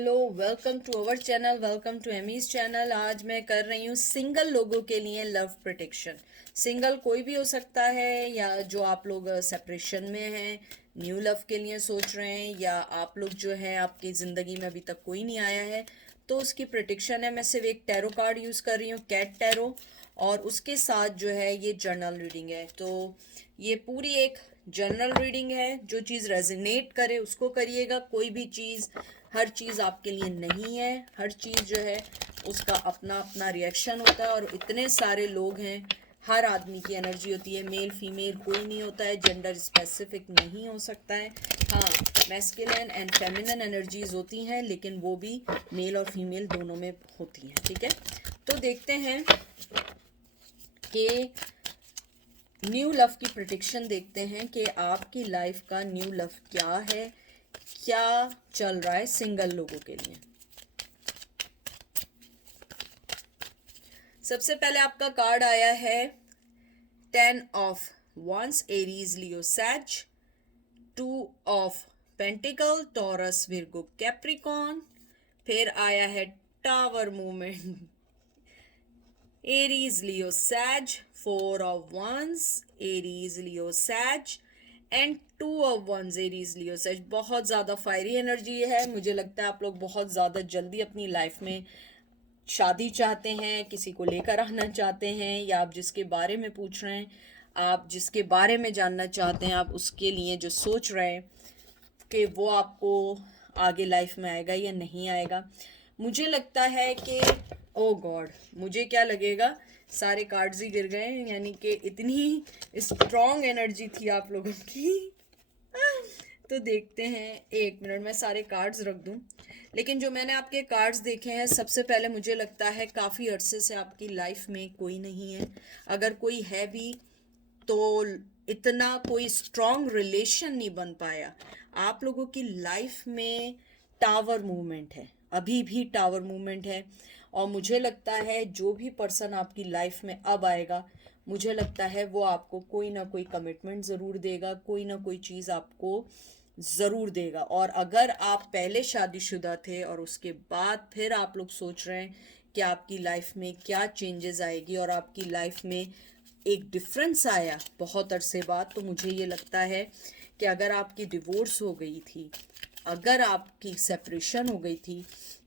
Hello, welcome to our channel, welcome to Amy's channel. आज मैं कर रही हूँ सिंगल लोगों के लिए लव प्रोटेक्शन। सिंगल कोई भी हो सकता है, या जो आप लोग सेपरेशन में हैं, न्यू लव के लिए सोच रहे हैं, या आप लोग जो है आपकी ज़िंदगी में अभी तक कोई नहीं आया है तो उसकी प्रोटेक्शन है। मैं सिर्फ एक टैरो कार्ड यूज़ कर रही हूँ, कैट टैरो, और उसके साथ जो है ये जर्नल रीडिंग है। तो ये पूरी एक जनरल रीडिंग है। जो चीज़ रेजोनेट करे उसको करिएगा। कोई भी चीज़, हर चीज़ आपके लिए नहीं है। हर चीज़ जो है उसका अपना अपना रिएक्शन होता है। और इतने सारे लोग हैं, हर आदमी की एनर्जी होती है, मेल फीमेल कोई नहीं होता है, जेंडर स्पेसिफिक नहीं हो सकता है। हाँ, मैस्कुलिन एंड फेमिनिन एनर्जीज होती हैं, लेकिन वो भी मेल और फीमेल दोनों में होती हैं। ठीक है, तो देखते हैं कि न्यू लव की प्रेडिक्शन। देखते हैं कि आपकी लाइफ का न्यू लव क्या है, क्या चल रहा है सिंगल लोगों के लिए। सबसे पहले आपका कार्ड आया है 10 of wands, Aries, Leo, Sag. 2 of pentacle, Taurus, Virgo, Capricorn. फिर आया है टावर मूवमेंट, एरीज, लियो, सैज। 4 of wands, Aries, Leo, Sag, and 2 of wands, Aries, Leo, Sag. बहुत ज़्यादा फायरी एनर्जी है। मुझे लगता है आप लोग बहुत ज़्यादा जल्दी अपनी लाइफ में शादी चाहते हैं, किसी को लेकर आना चाहते हैं, या आप जिसके बारे में पूछ रहे हैं, आप जिसके बारे में जानना चाहते हैं, आप उसके लिए जो सोच रहे हैं कि वो आपको आगे लाइफ में आएगा या नहीं आएगा। मुझे लगता है कि ओ गॉड, मुझे क्या लगेगा, सारे कार्ड्स ही गिर गए, यानी कि इतनी स्ट्रॉन्ग एनर्जी थी आप लोगों की। तो देखते हैं, एक मिनट में सारे कार्ड्स रख दूं। लेकिन जो मैंने आपके कार्ड्स देखे हैं, सबसे पहले मुझे लगता है काफ़ी अरसे से आपकी लाइफ में कोई नहीं है। अगर कोई है भी तो इतना कोई स्ट्रॉन्ग रिलेशन नहीं बन पाया। आप लोगों की लाइफ में टावर मूवमेंट है, अभी भी टावर मूवमेंट है। और मुझे लगता है जो भी पर्सन आपकी लाइफ में अब आएगा, मुझे लगता है वो आपको कोई ना कोई कमिटमेंट ज़रूर देगा, कोई ना कोई चीज़ आपको ज़रूर देगा। और अगर आप पहले शादीशुदा थे और उसके बाद फिर आप लोग सोच रहे हैं कि आपकी लाइफ में क्या चेंजेस आएगी और आपकी लाइफ में एक डिफरेंस आया बहुत अरसे बाद, तो मुझे ये लगता है कि अगर आपकी डिवोर्स हो गई थी, अगर आपकी सेपरेशन हो गई थी,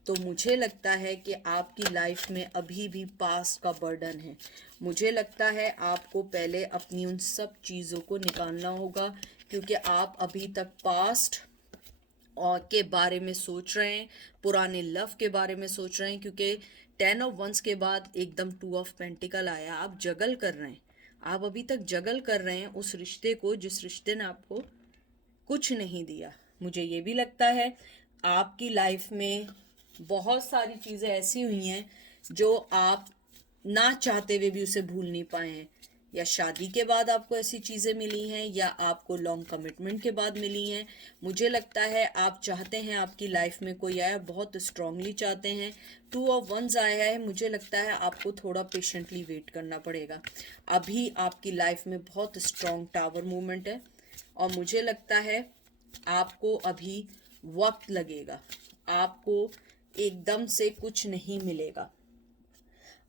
तो मुझे लगता है कि आपकी लाइफ में अभी भी पास्ट का बर्डन है। मुझे लगता है आपको पहले अपनी उन सब चीज़ों को निकालना होगा, क्योंकि आप अभी तक पास्ट और के बारे में सोच रहे हैं, पुराने लव के बारे में सोच रहे हैं। क्योंकि 10 ऑफ वंस के बाद एकदम 2 ऑफ पेंटिकल आया। आप जगल कर रहे हैं, आप अभी तक जगल कर रहे हैं उस रिश्ते को जिस रिश्ते ने आपको कुछ नहीं दिया। मुझे ये भी लगता है आपकी लाइफ में बहुत सारी चीज़ें ऐसी हुई हैं जो आप ना चाहते हुए भी उसे भूल नहीं पाए हैं, या शादी के बाद आपको ऐसी चीज़ें मिली हैं, या आपको लॉन्ग कमिटमेंट के बाद मिली हैं। मुझे लगता है आप चाहते हैं आपकी लाइफ में कोई आया, बहुत स्ट्रांगली चाहते हैं। 2 ऑफ वंस आया है, मुझे लगता है आपको थोड़ा पेशेंटली वेट करना पड़ेगा। अभी आपकी लाइफ में बहुत स्ट्रांग टावर मूवमेंट है, और मुझे लगता है आपको अभी वक्त लगेगा, आपको एकदम से कुछ नहीं मिलेगा,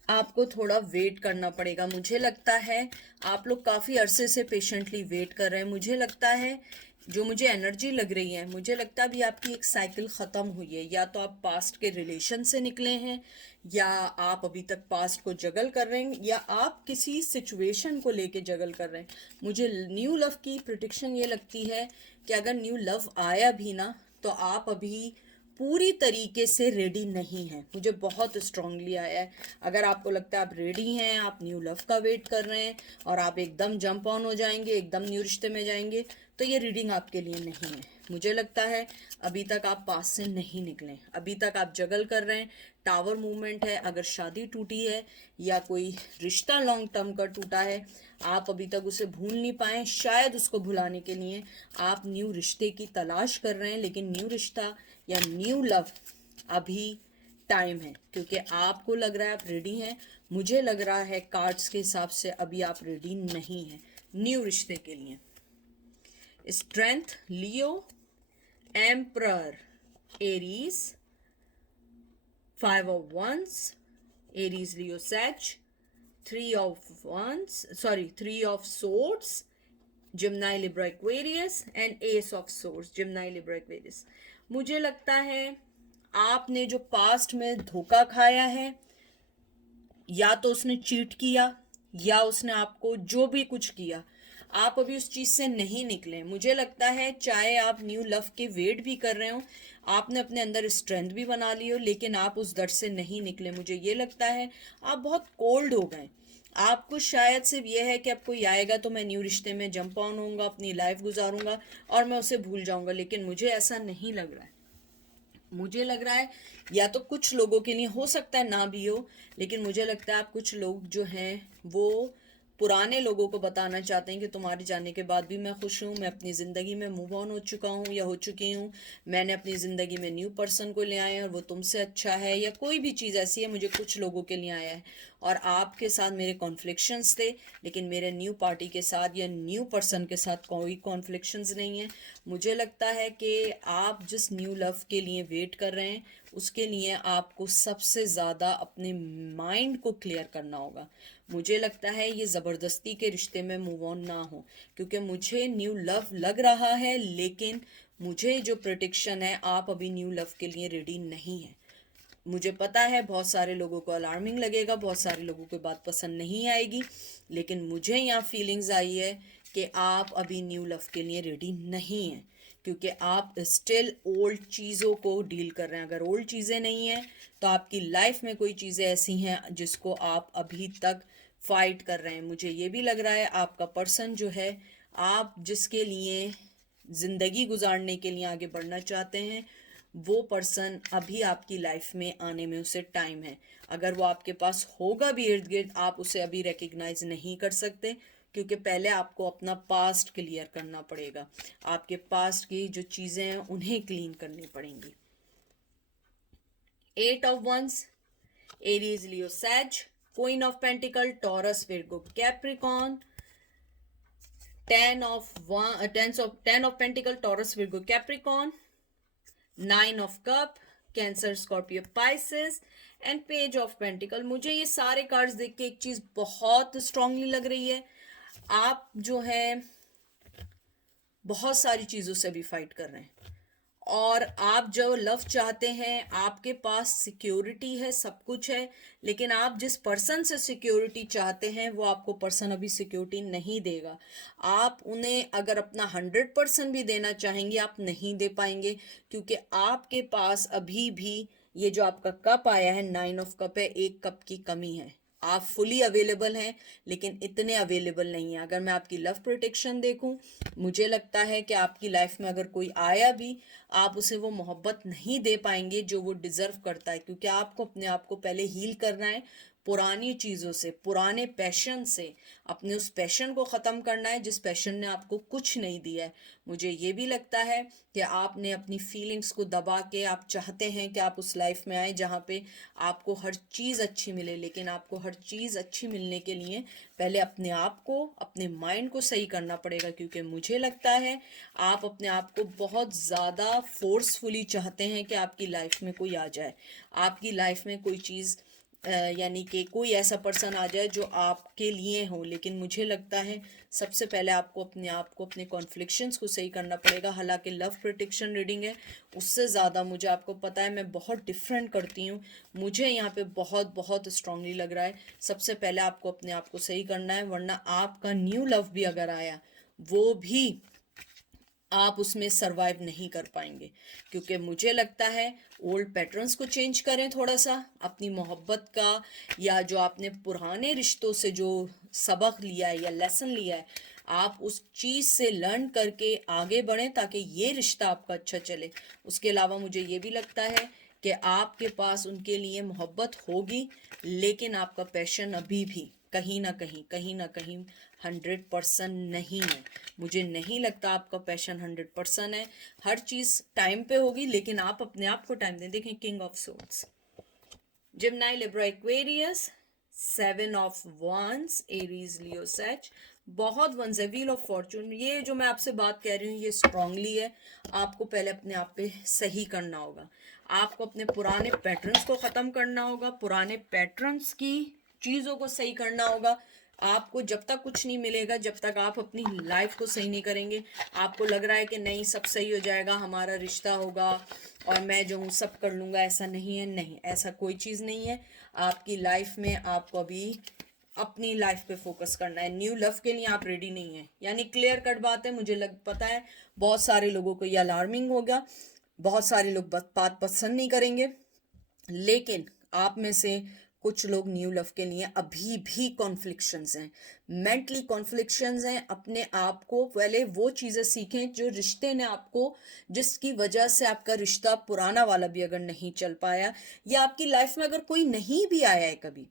आपको थोड़ा वेट करना पड़ेगा। मुझे लगता है आप लोग काफ़ी अरसे से पेशेंटली वेट कर रहे हैं। मुझे लगता है, जो मुझे एनर्जी लग रही है, मुझे लगता है अभी आपकी एक साइकिल ख़त्म हुई है। या तो आप पास्ट के रिलेशन से निकले हैं, या आप अभी तक पास्ट को जगल कर रहे हैं, या आप किसी सिचुएशन को लेके जगल कर रहे हैं। मुझे न्यू लव की प्रेडिक्शन ये लगती है कि अगर न्यू लव आया भी ना, तो आप अभी पूरी तरीके से रेडी नहीं है। मुझे बहुत स्ट्रांगली आया है। अगर आपको लगता है आप रेडी हैं, आप न्यू लव का वेट कर रहे हैं और आप एकदम जंप ऑन हो जाएंगे, एकदम न्यू रिश्ते में जाएंगे, तो ये रीडिंग आपके लिए नहीं है। मुझे लगता है अभी तक आप पास से नहीं निकले, अभी तक आप जगल कर रहे हैं। टावर मूवमेंट है। अगर शादी टूटी है या कोई रिश्ता लॉन्ग टर्म का टूटा है, आप अभी तक उसे भूल नहीं पाए। शायद उसको भुलाने के लिए आप न्यू रिश्ते की तलाश कर रहे हैं, लेकिन न्यू रिश्ता या न्यू लव अभी टाइम है, क्योंकि आपको लग रहा है आप रेडी हैं। मुझे लग रहा है कार्ड्स के हिसाब से अभी आप रेडी नहीं हैं न्यू रिश्ते के लिए। Strength, Leo, emperor, Aries, 5 of wands, Aries, Leo, Sag. 3 of swords, Gemini, Libra, Aquarius, and Ace of Swords, Gemini, Libra, Aquarius. मुझे लगता है आपने जो पास्ट में धोखा खाया है, या तो उसने चीट किया या उसने आपको जो भी कुछ किया, आप अभी उस चीज से नहीं निकले। मुझे लगता है चाहे आप न्यू लव के वेट भी कर रहे हो, आपने अपने अंदर स्ट्रेंथ भी बना ली हो, लेकिन आप उस दर्द से नहीं निकले। मुझे ये लगता है आप बहुत कोल्ड हो गए। आपको शायद सिर्फ ये है कि अब कोई आएगा तो मैं न्यू रिश्ते में जंप ऑन होऊंगा, अपनी लाइफ गुजारूंगा और मैं उसे भूल जाऊंगा, लेकिन मुझे ऐसा नहीं लग रहा है। मुझे लग रहा है या तो कुछ लोगों के लिए हो सकता है ना भी हो, लेकिन मुझे लगता है आप कुछ लोग जो हैं वो पुराने लोगों को बताना चाहते हैं कि तुम्हारे जाने के बाद भी मैं खुश हूँ, मैं अपनी ज़िंदगी में मूव ऑन हो चुका हूँ या हो चुकी हूँ, मैंने अपनी ज़िंदगी में न्यू पर्सन को ले आए हैं और वो तुमसे अच्छा है, या कोई भी चीज़ ऐसी है मुझे कुछ लोगों के लिए आया है। और आपके साथ मेरे कॉन्फ्लिक्शंस थे, लेकिन मेरे न्यू पार्टी के साथ या न्यू पर्सन के साथ कोई कॉन्फ्लिक्शंस नहीं है। मुझे लगता है कि आप जिस न्यू लव के लिए वेट कर रहे हैं, उसके लिए आपको सबसे ज़्यादा अपने माइंड को क्लियर करना होगा। मुझे लगता है ये ज़बरदस्ती के रिश्ते में मूव ऑन ना हो, क्योंकि मुझे न्यू लव लग रहा है, लेकिन मुझे जो प्रोटेक्शन है, आप अभी न्यू लव के लिए रेडी नहीं है। मुझे पता है बहुत सारे लोगों को अलार्मिंग लगेगा, बहुत सारे लोगों को बात पसंद नहीं आएगी, लेकिन मुझे यहाँ फीलिंग्स आई है कि आप अभी न्यू लव के लिए रेडी नहीं हैं, क्योंकि आप स्टिल ओल्ड चीज़ों को डील कर रहे हैं। अगर ओल्ड चीज़ें नहीं हैं तो आपकी लाइफ में कोई चीज़ें ऐसी हैं जिसको आप अभी तक फाइट कर रहे हैं। मुझे ये भी लग रहा है आपका पर्सन जो है, आप जिसके लिए ज़िंदगी गुजारने के लिए आगे बढ़ना चाहते हैं, वो पर्सन अभी आपकी लाइफ में आने में उसे टाइम है। अगर वो आपके पास होगा भी इर्द गिर्द, आप उसे अभी रिकग्नाइज नहीं कर सकते, क्योंकि पहले आपको अपना पास्ट क्लियर करना पड़ेगा। आपके पास्ट की जो चीज़ें हैं उन्हें क्लीन करनी पड़ेंगी। 8 of wands, Aries, Leo, Sag. Queen of Pentacle, Taurus, Virgo, Capricorn. 10 of Pentacle, Taurus, Virgo, Capricorn. 9 of Cup, Cancer, Scorpio, Pisces. And page of pentacle. मुझे ये सारे कार्ड्स देख के एक चीज बहुत स्ट्रांगली लग रही है, आप जो है बहुत सारी चीजों से भी फाइट कर रहे हैं, और आप जो लव चाहते हैं, आपके पास सिक्योरिटी है, सब कुछ है, लेकिन आप जिस पर्सन से सिक्योरिटी चाहते हैं वो आपको पर्सन अभी सिक्योरिटी नहीं देगा। आप उन्हें अगर अपना 100% भी देना चाहेंगे, आप नहीं दे पाएंगे, क्योंकि आपके पास अभी भी ये जो आपका कप आया है, 9 ऑफ कप है, एक कप की कमी है। आप फुली अवेलेबल हैं, लेकिन इतने अवेलेबल नहीं है। अगर मैं आपकी लव प्रोटेक्शन देखूं, मुझे लगता है कि आपकी लाइफ में अगर कोई आया भी, आप उसे वो मोहब्बत नहीं दे पाएंगे जो वो डिजर्व करता है, क्योंकि आपको अपने आप को पहले हील करना है पुरानी चीज़ों से, पुराने पैशन से। अपने उस पैशन को ख़त्म करना है जिस पैशन ने आपको कुछ नहीं दिया है। मुझे ये भी लगता है कि आपने अपनी फीलिंग्स को दबा के, आप चाहते हैं कि आप उस लाइफ में आए जहाँ पे आपको हर चीज़ अच्छी मिले, लेकिन आपको हर चीज़ अच्छी मिलने के लिए पहले अपने आप को, अपने माइंड को सही करना पड़ेगा, क्योंकि मुझे लगता है आप अपने आप को बहुत ज़्यादा फोर्सफुली चाहते हैं कि आपकी लाइफ में कोई आ जाए, आपकी लाइफ में कोई चीज़ यानी कि कोई ऐसा पर्सन आ जाए जो आपके लिए हो। लेकिन मुझे लगता है सबसे पहले आपको अपने आप को, अपने कॉन्फ्लिक्शंस को सही करना पड़ेगा। हालांकि लव प्रोटेक्शन रीडिंग है, उससे ज़्यादा मुझे, आपको पता है मैं बहुत डिफरेंट करती हूँ, मुझे यहाँ पे बहुत बहुत स्ट्रांगली लग रहा है सबसे पहले आपको अपने आप को सही करना है, वरना आपका न्यू लव भी अगर आया, वो भी आप उसमें सरवाइव नहीं कर पाएंगे। क्योंकि मुझे लगता है ओल्ड पैटर्न्स को चेंज करें थोड़ा सा, अपनी मोहब्बत का, या जो आपने पुराने रिश्तों से जो सबक लिया है या लेसन लिया है, आप उस चीज़ से लर्न करके आगे बढ़ें ताकि ये रिश्ता आपका अच्छा चले। उसके अलावा मुझे ये भी लगता है कि आपके पास उनके लिए मोहब्बत होगी, लेकिन आपका पैशन अभी भी कहीं ना कहीं 100% नहीं है। मुझे नहीं लगता आपका पैशन 100% है। हर चीज़ टाइम पे होगी, लेकिन आप अपने आप को टाइम दें। देखें, king of swords, Gemini, Libra, Aquarius, 7 of wands, Aries, Leo, Sag. बहुत वंस है, व्हील ऑफ फॉर्चून। ये जो मैं आपसे बात कह रही हूँ ये स्ट्रांगली है, आपको पहले अपने आप पे सही करना होगा। आपको अपने पुराने पैटर्न्स को ख़त्म करना होगा, पुराने पैटर्न्स की चीज़ों को सही करना होगा। आपको जब तक कुछ नहीं मिलेगा, जब तक आप अपनी लाइफ को सही नहीं करेंगे, आपको लग रहा है कि नहीं सब सही हो जाएगा, हमारा रिश्ता होगा और मैं जो हूँ सब कर लूँगा, ऐसा नहीं है। नहीं, ऐसा कोई चीज़ नहीं है। आपकी लाइफ में आपको अभी अपनी लाइफ पे फोकस करना है। न्यू लव के लिए आप रेडी नहीं है, यानी क्लियर कट बात है। मुझे पता है बहुत सारे लोगों को ये अलार्मिंग होगा, बहुत सारे लोग बात पसंद नहीं करेंगे, लेकिन आप में से कुछ लोग न्यू लव के लिए अभी भी कॉन्फ्लिक्शंस हैं, मेंटली कॉन्फ्लिक्शंस हैं। अपने आप को पहले वो चीज़ें सीखें जो रिश्ते ने आपको, जिसकी वजह से आपका रिश्ता पुराना वाला भी अगर नहीं चल पाया, या आपकी लाइफ में अगर कोई नहीं भी आया है कभी,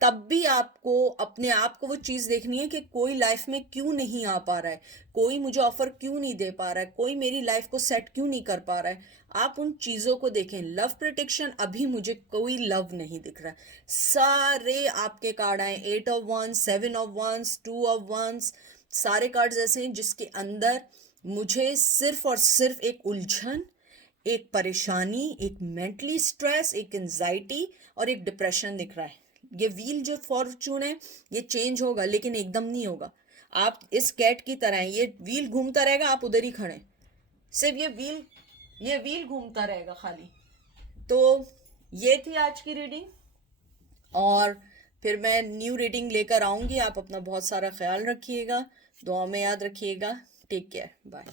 तब भी आपको अपने आप को वो चीज़ देखनी है कि कोई लाइफ में क्यों नहीं आ पा रहा है, कोई मुझे ऑफर क्यों नहीं दे पा रहा है, कोई मेरी लाइफ को सेट क्यों नहीं कर पा रहा है। आप उन चीज़ों को देखें। लव प्रोटेक्शन, अभी मुझे कोई लव नहीं दिख रहा है। सारे आपके कार्ड आए, 8 ऑफ 1, 7 ऑफ 1, 2 ऑफ 1, सारे कार्ड्स ऐसे हैं जिसके अंदर मुझे सिर्फ और सिर्फ एक उलझन, एक परेशानी, एक मेंटली स्ट्रेस, एक एंजाइटी और एक डिप्रेशन दिख रहा है। ये व्हील जो फॉर्चून है ये चेंज होगा, लेकिन एकदम नहीं होगा। आप इस कैट की तरह हैं, ये व्हील घूमता रहेगा, आप उधर ही खड़े, सिर्फ ये व्हील घूमता रहेगा खाली। तो ये थी आज की रीडिंग, और फिर मैं न्यू रीडिंग लेकर आऊंगी। आप अपना बहुत सारा ख्याल रखिएगा, दुआ में याद रखिएगा। Take care, bye.